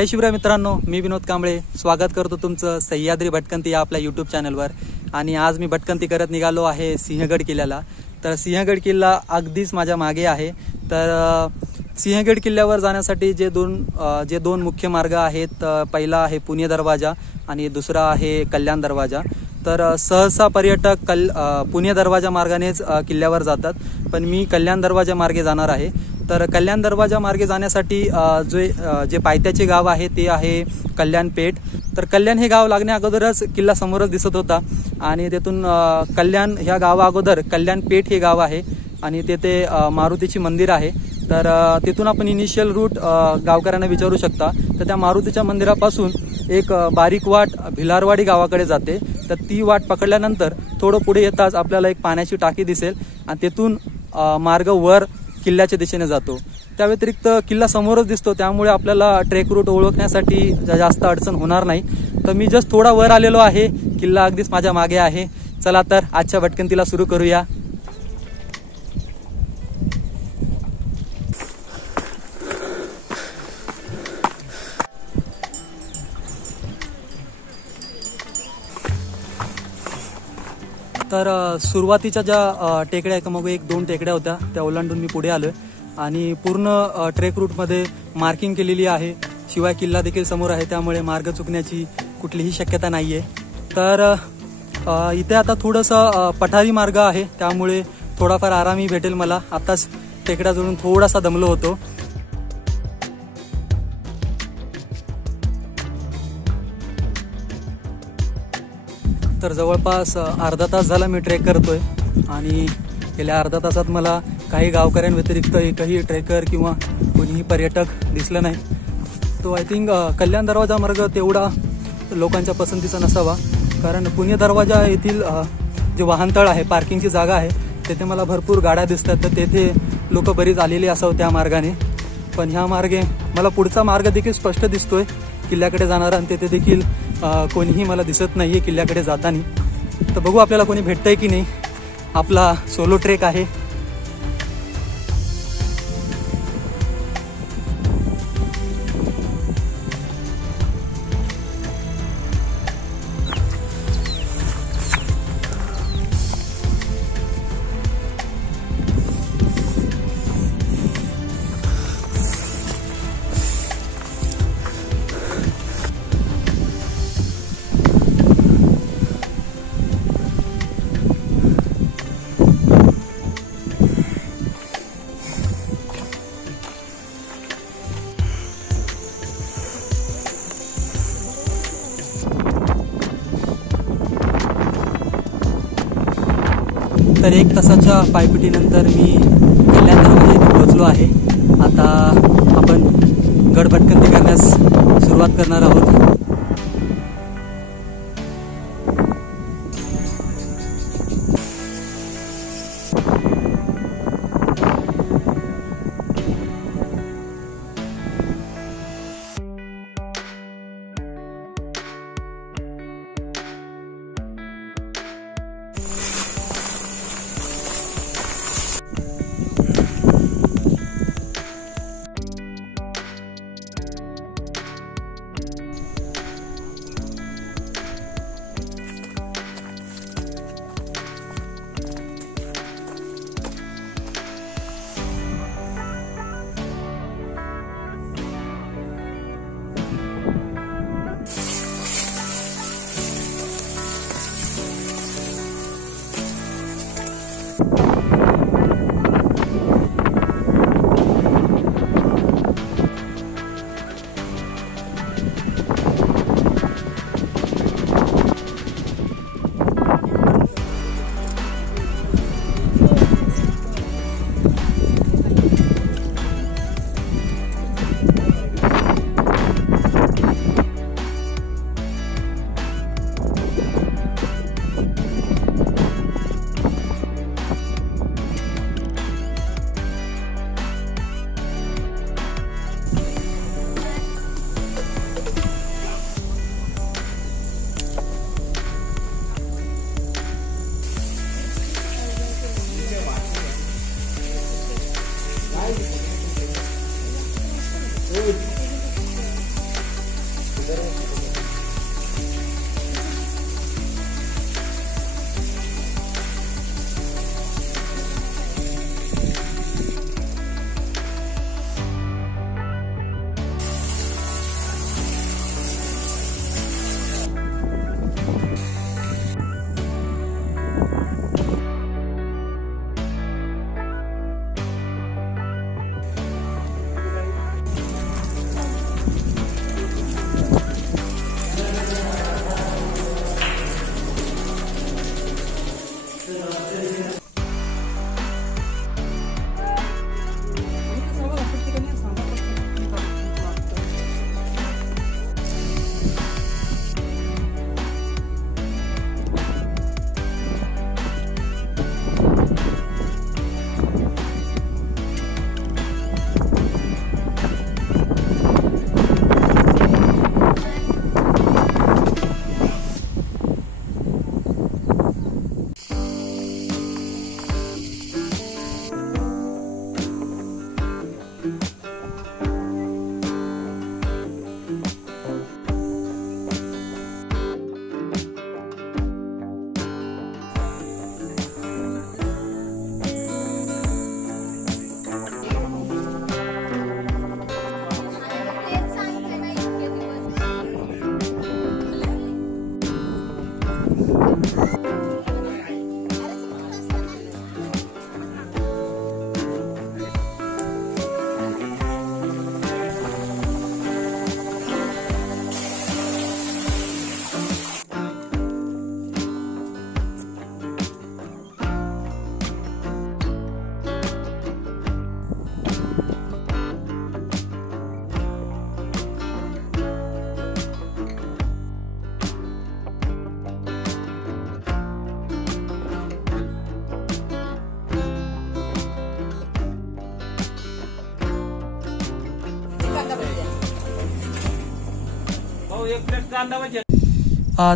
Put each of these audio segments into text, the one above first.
जय शिवराय मित्रांनो, मी विनोद कांबळे स्वागत करतो तुमचं सह्याद्री भटकंती या आपल्या यूट्यूब चॅनलवर। आणि आज मी भटकंती करत निघालो आहे सिंहगड किल्ल्याला। तर सिंहगड किल्ला अगदीच माझ्या मागे आहे। तर सिंहगड किल्ल्यावर जाण्यासाठी जे दोन मुख्य मार्ग आहेत, पहिला आहे पुणे दरवाजा आणि दुसरा आहे कल्याण दरवाजा। तर सहसा पर्यटक पुणे दरवाजा मार्गानेच किल्ल्यावर जातात, पण मी कल्याण दरवाजा मार्गे जाणार आहे। तर कल्याण दरवाजा मार्गे जाण्यासाठी जे पायथ्याचे गाव आहे ते आहे कल्याण पेठ। तर कल्याण हे गाव लागण्या अगोदरच किल्ला समोरच दिसत होता आणि तेथून कल्याण ह्या गावा अगोदर कल्याण पेठ हे गाव आहे आणि तेथे मारुतीची मंदिर आहे। तर तिथून आपण इनिशियल रूट गावकऱ्यांना विचारू शकता। तर त्या मारुतीच्या मंदिरापासून एक बारीक वाट भिलारवाडी गावाकडे जाते। तर ती वाट पकडल्यानंतर थोडं पुढे येताच आपल्याला एक पाण्याची टाकी दिसेल आणि तेथून मार्ग वर किल्ल्याच्या दिशेने जातो। त्या व्यतिरिक्त किल्ला समोरच दिसतो, त्यामुळे आपल्याला ट्रेक रूट ओळखण्यासाठी जास्त अडचण होणार नाही। तर मी जस्ट थोडा वर आलेलो आहे, किल्ला अगदीच माझ्या मागे आहे। चला तर आजच्या भटकंतीला सुरू करूया। तर सुरुवातीच्या ज्या टेकड्या एकामागोम एक दोन टेकड्या होत्या त्या ओलांडून मी पुढे आलो आणि पूर्ण ट्रेक रूटमध्ये मार्किंग केलेली आहे। शिवाय किल्ला देखील समोर आहे, त्यामुळे मार्ग चुकण्याची कुठलीही शक्यता नाही आहे। तर इथे आता थोडंसं पठारी मार्ग आहे, त्यामुळे थोडाफार आरामही भेटेल मला। आताच टेकड्या जोडून थोडासा दमलो होतो। तर जवळपास अर्धा तास झाला मी ट्रेक करतोय आणि गेल्या अर्धा तासात मला काही गावकऱ्यांव्यतिरिक्त एकही ट्रेकर किंवा कोणीही पर्यटक दिसलं नाही। तो आय थिंक कल्याण दरवाजा मार्ग तेवढा लोकांच्या पसंतीचा नसावा, कारण पुणे दरवाजा येथील जे वाहनतळ आहे, पार्किंगची जागा आहे, तेथे मला भरपूर गाड्या दिसतात। तर तेथे लोक बरीच आलेली असावं त्या मार्गाने, पण ह्या मार्गे मला पुढचा मार्ग देखील स्पष्ट दिसतोय किल्ल्याकडे जाणारा, आणि तेथे देखील कोणीही मला दिसत नाहीये किल्ल्याकडे जाताना। तर बघू आपल्याला कोणी भेटतंय की नाही। आपला सोलो ट्रेक आहे। तर एक तासाच्या पायपिटीनंतर मी कल्याण दरवाजा इथे पोहोचलो आहे। आता आपण गड भटकंती करण्यास सुरुवात करणार आहोत।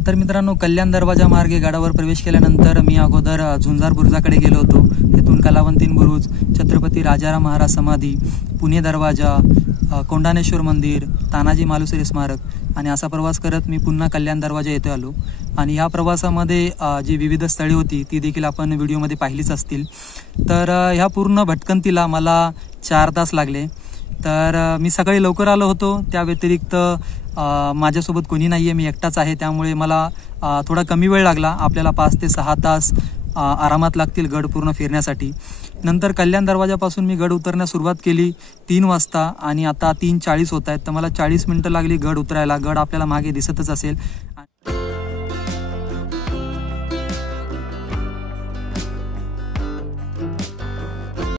तर मित्रांनो, कल्याण दरवाजा मार्गे गडावर प्रवेश केल्यानंतर मी अगोदर झुंजार बुरुजाकडे गेलो होतो. तिथून कलावंतीन बुरुज, छत्रपती राजाराम महाराज समाधी, पुणे दरवाजा, कोंढाणेश्वर मंदिर, तानाजी मालुसरे स्मारक आणि असा प्रवास करत मी पुन्हा कल्याण दरवाजा येथे आलो. आणि ह्या प्रवासामध्ये जी विविध स्थळे होती ती देखील आपण व्हिडिओमध्ये पाहिलीच असतील. तर ह्या पूर्ण भटकंतीला मला 4 तास लागले. तर मी सकाळी लवकर आलो होतो. त्या व्यतिरिक्त माझ्यासोबत कोणी नाही आहे, मी एकटाच आहे. त्यामुळे मला थोडा कमी वेळ लागला. आपल्याला 5 ते 6 तास आरामात लागतील गड पूर्ण फिरण्यासाठी. नंतर कल्याण दरवाजापासून मी गड उतरण्यास सुरुवात केली 3 वाजता आणि आता 3:40 होत आहेत. तर मला 40 मिनटं लागली गड उतरायला. गड आपल्याला मागे दिसतच असेल